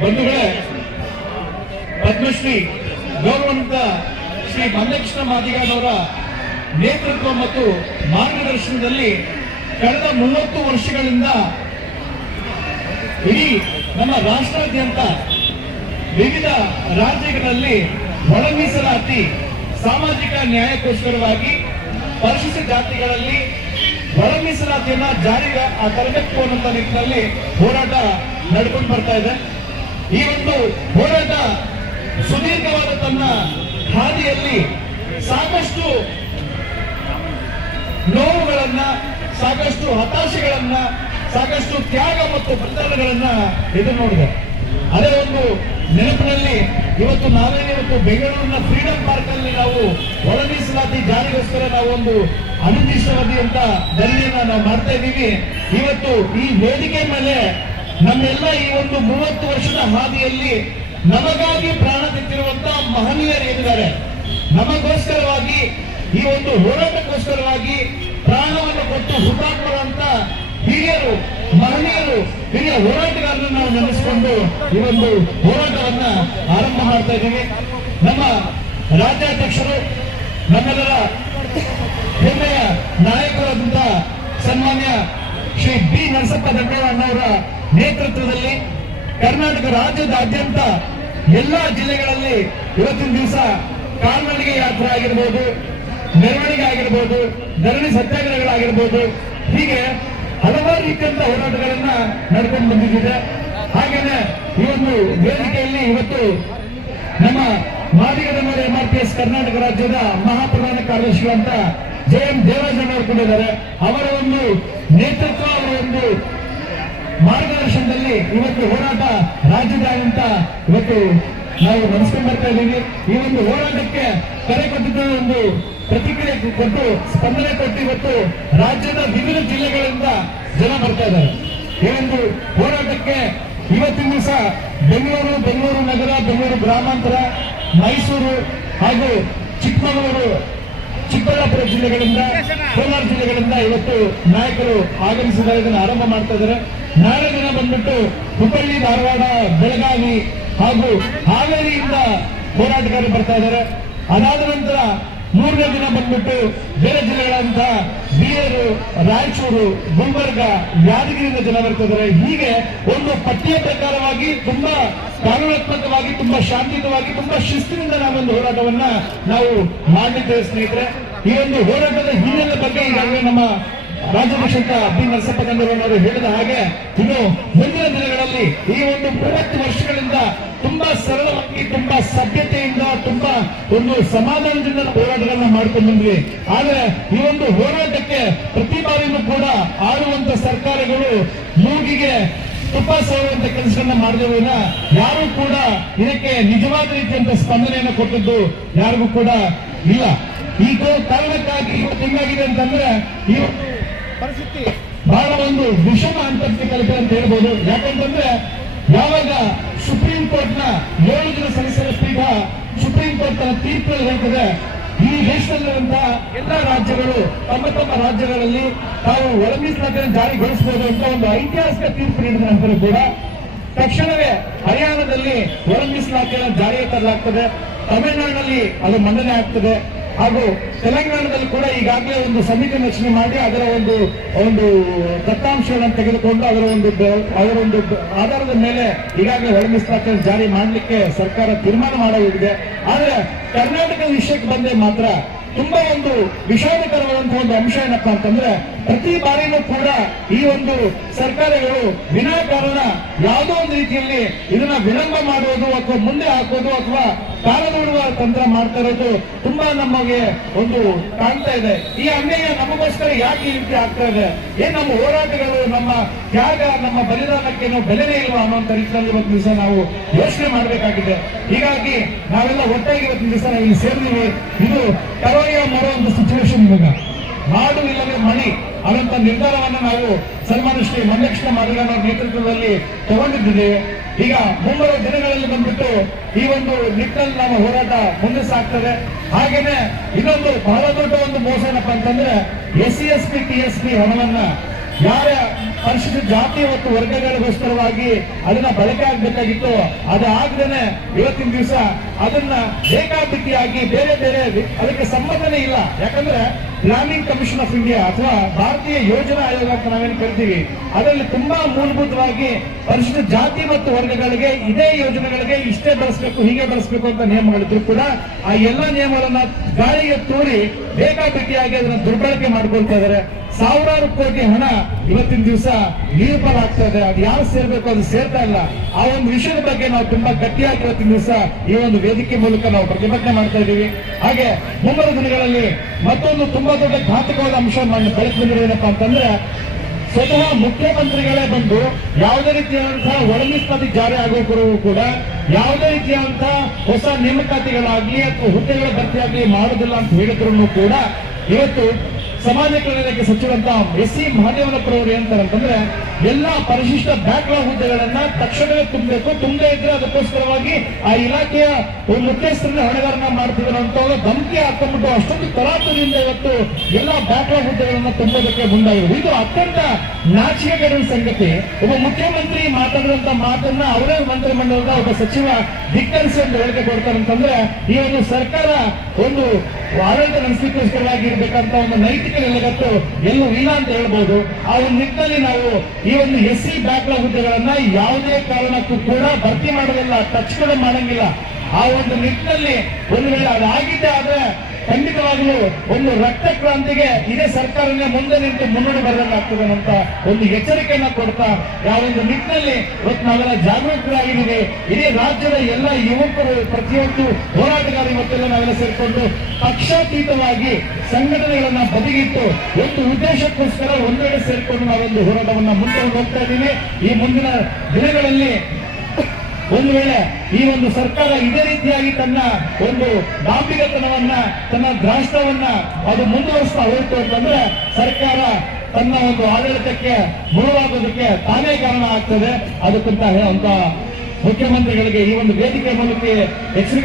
ಬಂಧುಗಳೇ ಪದ್ಮಶ್ರೀ ಗೌರವಂತ ಶ್ರೀ ಮಂದಕೃಷ್ಣ ಮಾದಿಗಾರವರ ನೇತೃತ್ವ ಮತ್ತು ಮಾರ್ಗದರ್ಶನದಲ್ಲಿ ಕಳೆದ ಮೂವತ್ತು ವರ್ಷಗಳಿಂದ ಇಡೀ ನಮ್ಮ ರಾಷ್ಟ್ರಾದ್ಯಂತ ವಿವಿಧ ರಾಜ್ಯಗಳಲ್ಲಿ ಒಳ ಮೀಸಲಾತಿ ಸಾಮಾಜಿಕ ನ್ಯಾಯಕ್ಕೋಸ್ಕರವಾಗಿ ಪರಿಶಿಷ್ಟ ಜಾತಿಗಳಲ್ಲಿ ಒಳ ಮೀಸಲಾತಿಯನ್ನ ಜಾರಿಗೆ ಆ ತರಬೇಕು ಅನ್ನುವಂಥ ನಿಟ್ಟಿನಲ್ಲಿ ಹೋರಾಟ ನಡ್ಕೊಂಡು ಬರ್ತಾ ಇದೆ. ಈ ಒಂದು ಹೋರಾಟ ಸುದೀರ್ಘವಾದ ತನ್ನ ಹಾದಿಯಲ್ಲಿ ಸಾಕಷ್ಟು ನೋವುಗಳನ್ನ, ಸಾಕಷ್ಟು ಹತಾಶೆಗಳನ್ನ, ಸಾಕಷ್ಟು ತ್ಯಾಗ ಮತ್ತು ಬಲಿದಾನಗಳನ್ನ ಎದುರು ನೋಡಿದೆ ಅದೇ ಒಂದು ನೆನಪಿನಲ್ಲಿ ಇವತ್ತು ನಾವೇ ಇವತ್ತು ಬೆಂಗಳೂರಿನ ಫ್ರೀಡಂ ಪಾರ್ಕ್ ಅಲ್ಲಿ ನಾವು ಒಳ ಮೀಸಲಾತಿ ಜಾರಿಗೋಸ್ಕರ ನಾವು ಒಂದು ಅನಿರ್ದಿಷ್ಟವಾದಿ ಅಂತ ದಲ್ಲಿಯನ್ನ ನಾವು ಮಾಡ್ತಾ ಇದ್ದೀವಿ. ಇವತ್ತು ಈ ವೇದಿಕೆ ಮೇಲೆ ನಮ್ಮೆಲ್ಲ ಈ ಒಂದು ಮೂವತ್ತು ವರ್ಷದ ಹಾದಿಯಲ್ಲಿ ನಮಗಾಗಿ ಪ್ರಾಣ ತೆತ್ತಿರುವಂತ ಮಹನೀಯರು ಏನಿದ್ದಾರೆ ನಮಗೋಸ್ಕರವಾಗಿ, ಈ ಒಂದು ಹೋರಾಟಕ್ಕೋಸ್ಕರವಾಗಿ ಪ್ರಾಣವನ್ನು ಕೊಟ್ಟು ಹುತಾತ್ಮರಂತ ಹಿರಿಯರು, ಮಹನೀಯರು, ಹಿರಿಯ ಹೋರಾಟಗಾರರನ್ನು ನಾವು ನೆನೆಸಿಕೊಂಡು ಈ ಒಂದು ಹೋರಾಟವನ್ನ ಆರಂಭ ಮಾಡ್ತಾ ಇದ್ದೀವಿ. ನಮ್ಮ ರಾಜ್ಯಾಧ್ಯಕ್ಷರು, ನಮ್ಮೆಲ್ಲರ ಹೆಮ್ಮೆಯ ನಾಯಕರಾದಂತ ಸನ್ಮಾನ್ಯ ಶ್ರೀ ಬಿ ನರಸಪ್ಪ ದಂಡವಣ್ಣವರ ನೇತೃತ್ವದಲ್ಲಿ ಕರ್ನಾಟಕ ರಾಜ್ಯದಾದ್ಯಂತ ಎಲ್ಲ ಜಿಲ್ಲೆಗಳಲ್ಲಿ ಇವತ್ತಿನ ದಿವಸ ಕಾಲ್ನಡಿಗೆ ಯಾತ್ರೆ ಆಗಿರ್ಬೋದು, ಮೆರವಣಿಗೆ ಆಗಿರ್ಬೋದು, ಧರಣಿ ಸತ್ಯಾಗ್ರಹಗಳಾಗಿರ್ಬೋದು, ಹೀಗೆ ಹಲವಾರು ರೀತಿಯಂತ ಹೋರಾಟಗಳನ್ನ ನಡ್ಕೊಂಡು ಬಂದಿದೆ. ಹಾಗೇನೆ ಈ ಒಂದು ವೇದಿಕೆಯಲ್ಲಿ ಇವತ್ತು ನಮ್ಮ ಮಾದಿಗದಮರ ಎಂಆರ್ಪಿಎಸ್ ಕರ್ನಾಟಕ ರಾಜ್ಯದ ಮಹಾಪ್ರಧಾನ ಕಾರ್ಯದರ್ಶಿಗಳಂತ ಜೆ ಎಂ ದೇವರಾಜನ್ ಅವರು ಅವರ ಒಂದು ನೇತೃತ್ವ, ಅವರ ಒಂದು ಮಾರ್ಗದರ್ಶನದಲ್ಲಿ ಇವತ್ತು ಹೋರಾಟ ರಾಜ್ಯದಾದ್ಯಂತ ಇವತ್ತು ನಾವು ನಡೆಸ್ಕೊಂಡು ಬರ್ತಾ ಇದ್ದೀವಿ. ಈ ಒಂದು ಹೋರಾಟಕ್ಕೆ ಕರೆ ಕೊಟ್ಟಿದ್ದ ಒಂದು ಪ್ರತಿಕ್ರಿಯೆ ಕೊಟ್ಟು, ಸ್ಪಂದನೆ ಕೊಟ್ಟು ಇವತ್ತು ರಾಜ್ಯದ ವಿವಿಧ ಜಿಲ್ಲೆಗಳಿಂದ ಜನ ಬರ್ತಾ ಇದ್ದಾರೆ. ಈ ಒಂದು ಹೋರಾಟಕ್ಕೆ ಇವತ್ತಿನ ದಿವಸ ಬೆಂಗಳೂರು ಬೆಂಗಳೂರು ನಗರ, ಬೆಂಗಳೂರು ಗ್ರಾಮಾಂತರ, ಮೈಸೂರು ಹಾಗೂ ಚಿಕ್ಕಮಗಳೂರು, ಚಿಕ್ಕಬಳ್ಳಾಪುರ ಜಿಲ್ಲೆಗಳಿಂದ, ಕೋಲಾರ ಜಿಲ್ಲೆಗಳಿಂದ ಇವತ್ತು ನಾಯಕರು ಆಗಮಿಸಿದ್ದಾರೆ. ಇದನ್ನು ಆರಂಭ ಮಾಡ್ತಾ ಇದ್ದಾರೆ. ನಾಳೆ ದಿನ ಬಂದ್ಬಿಟ್ಟು ಹುಬ್ಬಳ್ಳಿ, ಧಾರವಾಡ, ಬೆಳಗಾವಿ ಹಾಗೂ ಹಾವೇರಿಯಿಂದ ಹೋರಾಟಗಾರರು ಬರ್ತಾ ಇದ್ದಾರೆ. ಅದಾದ ನಂತರ ಮೂರನೇ ದಿನ ಬಂದ್ಬಿಟ್ಟು ಬೇರೆ ಜಿಲ್ಲೆಗಳಂತ ಬೀರು ರಾಯಚೂರು, ಗುಲ್ಬರ್ಗ, ಯಾದಗಿರಿಯಿಂದ ಜನ ಬರ್ತಾ ಇದ್ದಾರೆ. ಹೀಗೆ ಒಂದು ಪಟ್ಟಿಯ ಪ್ರಕಾರವಾಗಿ ತುಂಬಾ ಕಾನೂನಾತ್ಮಕವಾಗಿ, ತುಂಬಾ ಶಾಂತಿಯುತವಾಗಿ, ತುಂಬಾ ಶಿಸ್ತಿನಿಂದ ನಾವೊಂದು ಹೋರಾಟವನ್ನ ನಾವು ಮಾಡಲಿದ್ದೇವೆ ಸ್ನೇಹಿತರೆ. ಈ ಒಂದು ಹೋರಾಟದ ಹಿನ್ನೆಲೆ ಬಗ್ಗೆ ಈಗಾಗಲೇ ನಮ್ಮ ರಾಜ್ಯಾಧ್ಯಕ್ಷ ಬಿ ನರಸಪ್ಪ ಅವರು ಹೇಳಿದ ಹಾಗೆ, ಇನ್ನು ಮುಂದಿನ ದಿನಗಳಲ್ಲಿ ಈ ಒಂದು ಮೂವತ್ತು ವರ್ಷಗಳಿಂದ ತುಂಬಾ ಸರಳವಾಗಿ, ತುಂಬಾ ಸಭ್ಯತೆಯಿಂದ, ತುಂಬಾ ಒಂದು ಸಮಾಧಾನದಿಂದ ಹೋರಾಟಗಳನ್ನ ಮಾಡ್ಕೊಂಡು ಬಂದ್ವಿ. ಆದ್ರೆ ಈ ಒಂದು ಹೋರಾಟಕ್ಕೆ ಪ್ರತಿ ಬಾರಿಯೂ ಕೂಡ ಆಳುವಂತ ಸರ್ಕಾರಗಳು ಮೂಗಿಗೆ ತುಪ್ಪ ಸೇರುವಂತ ಕೆಲಸಗಳನ್ನ ಮಾಡಿದವನ್ನ ಯಾರು ಕೂಡ ಇದಕ್ಕೆ ನಿಜವಾದ ರೀತಿಯಂತ ಸ್ಪಂದನೆಯನ್ನು ಕೊಟ್ಟಿದ್ದು ಯಾರಿಗೂ ಕೂಡ ಇಲ್ಲ. ಈಗ ಕಾರಣಕ್ಕಾಗಿ ಇವತ್ತು ಹೆಂಗಾಗಿದೆ ಅಂತಂದ್ರೆ ಒಂದು ಪರಿಸ್ಥಿತಿ. ಬಹಳ ಒಂದು ವಿಷಮ ಅಂತಸ್ತಿ ಕಲಿಕೆ ಅಂತ ಹೇಳ್ಬೋದು. ಯಾಕಂತಂದ್ರೆ ಯಾವಾಗ ಸುಪ್ರೀಂ ಕೋರ್ಟ್ನ ಏಳು ಜನ ಸದಸ್ಯರ ಪೀಠ ಸುಪ್ರೀಂ ಕೋರ್ಟ್ ತನ್ನ ತೀರ್ಪಲ್ಲಿ ಹೇಳ್ತದೆ, ಈ ದೇಶದಲ್ಲಿರುವಂತಹ ಎಲ್ಲ ರಾಜ್ಯಗಳು ತಮ್ಮ ತಮ್ಮ ರಾಜ್ಯಗಳಲ್ಲಿ ತಾವು ಒಳ ಜಾರಿಗೊಳಿಸಬಹುದು ಅಂತ ಒಂದು ಐತಿಹಾಸಿಕ ತೀರ್ಪು ನೀಡಿದ ನಂತರ ಕೂಡ ತಕ್ಷಣವೇ ಹರಿಯಾಣದಲ್ಲಿ ಒಳ ಜಾರಿಗೆ ತರಲಾಗ್ತದೆ. ತಮಿಳುನಾಡಿನಲ್ಲಿ ಅದು ಮಂಡನೆ ಆಗ್ತದೆ. ಹಾಗೂ ತೆಲಂಗಾಣದಲ್ಲಿ ಕೂಡ ಈಗಾಗಲೇ ಒಂದು ಸಮಿತಿ ರಚನೆ ಮಾಡಿ ಅದರ ಒಂದು ಒಂದು ದತ್ತಾಂಶಗಳನ್ನು ತೆಗೆದುಕೊಂಡು ಅದರ ಒಂದು ಅದರ ಒಂದು ಆಧಾರದ ಮೇಲೆ ಈಗಾಗಲೇ ಮೀಸಲಾತಿಯನ್ನು ಜಾರಿ ಮಾಡಲಿಕ್ಕೆ ಸರ್ಕಾರ ತೀರ್ಮಾನ ಮಾಡಿದೆ ಆದರೆ ಕರ್ನಾಟಕ ವಿಷಯಕ್ಕೆ ಬಂದೇ ಮಾತ್ರ ತುಂಬಾ ಒಂದು ವಿಷಾದಕರವಾದಂತಹ ಒಂದು ಅಂಶ ಏನಪ್ಪಾ ಅಂತಂದ್ರೆ, ಪ್ರತಿ ಬಾರಿನೂ ಕೂಡ ಈ ಒಂದು ಸರ್ಕಾರಗಳು ವಿನಾಕಾರಣ ಯಾವುದೋ ಒಂದು ರೀತಿಯಲ್ಲಿ ಇದನ್ನ ವಿಳಂಬ ಮಾಡುವುದು ಅಥವಾ ಮುಂದೆ ಹಾಕೋದು ಅಥವಾ ಕಾಲದೂಡುವ ತಂತ್ರ ಮಾಡ್ತಾ ಇರೋದು ತುಂಬಾ ನಮಗೆ ಒಂದು ಕಾಣ್ತಾ ಇದೆ. ಈ ಅನ್ಯಾಯ ನಮಗೋಸ್ಕರ ಯಾಕೆ ಈ ರೀತಿ ಆಗ್ತಾ ಇದೆ? ಏನ್ ನಮ್ಮ ಹೋರಾಟಗಳು ತ್ಯಾಗ ನಮ್ಮ ಬಲಿದಾನಕ್ಕೆ ನಾವು ಬೆಲೆನೇ ಇಲ್ವಾ ಅನ್ನೋಂಥ ರೀತಿಯಲ್ಲಿ ಇವತ್ತು ದಿವಸ ನಾವು ಯೋಚನೆ ಮಾಡಬೇಕಾಗಿದೆ. ಹೀಗಾಗಿ ನಾವೆಲ್ಲ ಒಟ್ಟಾಗಿ ಇವತ್ತಿನ ದಿವಸ ನಾವು ಇಲ್ಲಿ ಸೇರಿದೀವಿ ಇದು ಕರೋಯ ಮಾಡೋ ಒಂದು ಸಿಚುವೇಶನ್ ಇವಾಗ. ಮಾಡು ಇಲ್ಲವೇ ಮಣಿ ನಿರ್ಧಾರವನ್ನು ನಾವು ಸನ್ಮಾನ ಶ್ರೀ ಮಂದಕೃಷ್ಣ ಮಾದಿಗನ ನೇತೃತ್ವದಲ್ಲಿ ತಗೊಂಡಿದ್ದೇವೆ. ಈಗ ಮುಂಬರುವ ದಿನಗಳಲ್ಲಿ ಬಂದ್ಬಿಟ್ಟು ಈ ಒಂದು ನಿಟ್ಟಿನಲ್ಲಿ ನಮ್ಮ ಹೋರಾಟ ಮುಂದೆ ಸಾಗ್ತದೆ ಹಾಗೇನೆ ಇನ್ನೊಂದು ಬಹಳ ದೊಡ್ಡ ಒಂದು ಮೋಸ ಏನಪ್ಪಾ ಅಂತಂದ್ರೆ S C S P T S P ಹಣವನ್ನ ಯಾರ ಪರಿಶಿಷ್ಟ ಜಾತಿ ಮತ್ತು ವರ್ಗಗಳಿಗೋಸ್ಕರವಾಗಿ ಅದನ್ನ ಬಳಕೆ ಆಗ್ಬೇಕಾಗಿತ್ತು. ಅದು ಆಗದೇನೆ ಇವತ್ತಿನ ದಿವಸ ಅದನ್ನ ಬೇಕಾಬಿಟ್ಟಿಯಾಗಿ ಬೇರೆ ಬೇರೆ ಅದಕ್ಕೆ ಸಂಬಂಧನೇ ಇಲ್ಲ. ಯಾಕಂದ್ರೆ ಪ್ಲಾನಿಂಗ್ ಕಮಿಷನ್ ಆಫ್ ಇಂಡಿಯಾ ಅಥವಾ ಭಾರತೀಯ ಯೋಜನಾ ಆಯೋಗ ಅಂತ ನಾವೇನು ಕರಿತೀವಿ, ಅದರಲ್ಲಿ ತುಂಬಾ ಮೂಲಭೂತವಾಗಿ ಪರಿಶಿಷ್ಟ ಜಾತಿ ಮತ್ತು ವರ್ಗಗಳಿಗೆ ಇದೇ ಯೋಜನೆಗಳಿಗೆ ಇಷ್ಟೇ ಬಳಸಬೇಕು, ಹೀಗೆ ಬಳಸಬೇಕು ಅಂತ ನಿಯಮಗಳಿದ್ರು ಕೂಡ ಆ ಎಲ್ಲ ನಿಯಮಗಳನ್ನ ಗಾಳಿಗೆ ತೂರಿ ಬೇಕಾಬಿಟ್ಟಿಯಾಗಿ ಅದನ್ನ ದುರ್ಬಳಕೆ ಮಾಡ್ಕೊಳ್ತಾ ಇದ್ದಾರೆ ಸಾವಿರಾರು ಕೋಟಿ ಹಣ ಇವತ್ತಿನ ದಿವಸ ನೀರ್ಪಾಲ ಆಗ್ತಾ ಇದೆ. ಅದು ಯಾರು ಸೇರ್ಬೇಕು, ಅದು ಸೇರ್ತಾ ಇಲ್ಲ. ಆ ಒಂದು ವಿಷಯದ ಬಗ್ಗೆ ನಾವು ತುಂಬಾ ಗಟ್ಟಿಯಾಗಿ ಇವತ್ತಿನ ದಿವಸ ಈ ಒಂದು ವೇದಿಕೆ ಮೂಲಕ ನಾವು ಪ್ರತಿಭಟನೆ ಮಾಡ್ತಾ ಇದ್ದೀವಿ. ಹಾಗೆ ಮುಂಬರುವ ದಿನಗಳಲ್ಲಿ ಮತ್ತೊಂದು ತುಂಬಾ ದೊಡ್ಡ ಘಾತಕವಾದ ಅಂಶ ನನ್ನ ಬೆಳಕು ಬಂದಿರೋದೇನಪ್ಪ ಅಂತಂದ್ರೆ ಸ್ವತಃ ಮುಖ್ಯಮಂತ್ರಿಗಳೇ ಬಂದು ಯಾವುದೇ ರೀತಿಯಾದಂತಹ ಒಳಮೀಸಲಾತಿ ಜಾರಿ ಆಗೋವರೆಗೂ ಕೂಡ ಯಾವುದೇ ರೀತಿಯಾದಂತಹ ಹೊಸ ನೇಮಕಾತಿಗಳಾಗ್ಲಿ ಅಥವಾ ಹುದ್ದೆಗಳ ಭರ್ತಿಯಾಗ್ಲಿ ಮಾಡುವುದಿಲ್ಲ ಅಂತ ಹೇಳಿದ್ರು ಕೂಡ ಇವತ್ತು ಸಮಾಜ ಕಲ್ಯಾಣಕ್ಕೆ ಸಚಿವಂತ ಎಸ್ ಸಿ ಮಹದೇವನಪ್ಪರವರು ಏನಂತಾರಂತಂದ್ರೆ ಎಲ್ಲಾ ಪರಿಶಿಷ್ಟ ಬ್ಯಾಕ್ಲಾಗ್ ಹುದ್ದೆಗಳನ್ನ ತಕ್ಷಣವೇ ತುಂಬಬೇಕು. ತುಂಬದೇ ಇದ್ರೆ ಅದಕ್ಕೋಸ್ಕರವಾಗಿ ಆ ಇಲಾಖೆಯ ಒಂದು ಮುಖ್ಯಸ್ಥರನ್ನ ಹೊಣೆಗಾರನ ಮಾಡ್ತಿದ್ರು ಅಂತ ಧಮಕಿ ಹಾಕೊಂಡ್ಬಿಟ್ಟು ಅಷ್ಟೊಂದು ತರಾತುರಿಯಿಂದ ಇವತ್ತು ಎಲ್ಲಾ ಬ್ಯಾಕ್ಲಾಗ್ ಹುದ್ದೆಗಳನ್ನ ತುಂಬೋದಕ್ಕೆ ಮುಂದಾಗಿದೆ ಇದು ಅತ್ಯಂತ ನಾಚಿಕೆಗಳ ಸಂಗತಿ. ಒಬ್ಬ ಮುಖ್ಯಮಂತ್ರಿ ಮಾತಾಡಿದಂತ ಮಾತನ್ನ ಅವರೇ ಮಂತ್ರಿಮಂಡಲದ ಒಬ್ಬ ಸಚಿವ ಧಿಕ್ಕರಿಸಿ ಅಂತ ಹೇಳಿಕೆ ಕೊಡ್ತಾರಂತಂದ್ರೆ, ಈ ಒಂದು ಸರ್ಕಾರ ಒಂದು ಆಡಳಿತ ನಡೆಸಲಿಕ್ಕೋಸ್ಕರವಾಗಿ ಇರಬೇಕಂತ ಒಂದು ನೈತಿಕ ನೆಲೆಗಟ್ಟು ಎಲ್ಲೂ ಇಲ್ಲ ಅಂತ ಹೇಳ್ಬೋದು. ಆ ಒಂದು ನಿಟ್ಟಿನಲ್ಲಿ ನಾವು ಈ ಒಂದು ಎಸ್ ಸಿ ಬ್ಯಾಕ್ಲಾಗ್ ಹುದ್ದೆಗಳನ್ನ ಯಾವುದೇ ಕಾರಣಕ್ಕೂ ಕೂಡ ಭರ್ತಿ ಮಾಡೋದಿಲ್ಲ ಕೂಡ ಮಾಡಂಗಿಲ್ಲ. ಆ ಒಂದು ನಿಟ್ಟಿನಲ್ಲಿ ಒಂದು ವೇಳೆ ಅದಾಗಿದ್ದೇ ಆದ್ರೆ ಖಂಡಿತವಾಗ್ಲೂ ಒಂದು ರಕ್ತ ಕ್ರಾಂತಿಗೆ ಇದೇ ಸರ್ಕಾರನೇ ಮುಂದೆ ನಿಂತು ಮುನ್ನಡೆ ಬರಬೇಕಾಗ್ತದೆ ಅಂತ ಒಂದು ಎಚ್ಚರಿಕೆಯನ್ನ ಕೊಡ್ತಾ ಯಾವ ಒಂದು ನಿಟ್ಟಿನಲ್ಲಿ ಇವತ್ತು ನಾವೆಲ್ಲ ಜಾಗೃತರಾಗಿದ್ದೀವಿ ಇಡೀ ರಾಜ್ಯದ ಎಲ್ಲ ಯುವಕರು ಪ್ರತಿಯೊಂದು ಹೋರಾಟಗಾರರ ಇವತ್ತೆಲ್ಲ ನಾವೆಲ್ಲ ಸೇರಿಕೊಂಡು ಪಕ್ಷಾತೀತವಾಗಿ ಸಂಘಟನೆಗಳನ್ನ ಬದಿಗಿಟ್ಟು ಒಂದು ಉದ್ದೇಶಕ್ಕೋಸ್ಕರ ಒಂದೆಡೆ ಸೇರಿಕೊಂಡು ನಾವೊಂದು ಹೋರಾಟವನ್ನ ಮುಂದೆ ಹೋಗ್ತಾ ಇದ್ದೀವಿ. ಈ ಮುಂದಿನ ದಿನಗಳಲ್ಲಿ ಒಂದು ವೇಳೆ ಈ ಒಂದು ಸರ್ಕಾರ ಇದೇ ರೀತಿಯಾಗಿ ತನ್ನ ಒಂದು ದಾಂಭಿಕತನವನ್ನ ತನ್ನ ದ್ರಾಷ್ಟವನ್ನ ಅದು ಮುಂದುವರಿಸ್ತಾ ಹೋಯಿತು ಅಂತಂದ್ರೆ ಸರ್ಕಾರ ತನ್ನ ಒಂದು ಆಡಳಿತಕ್ಕೆ ಮುಳುವಾಗೋದಕ್ಕೆ ತಾನೇ ಕಾರಣ ಆಗ್ತದೆ. ಅದಕ್ಕಿಂತ ಅಂತ ಮುಖ್ಯಮಂತ್ರಿಗಳಿಗೆ ಈ ಒಂದು ವೇದಿಕೆ ಮೂಲಕ ಎಚ್ಚರಿಕೆ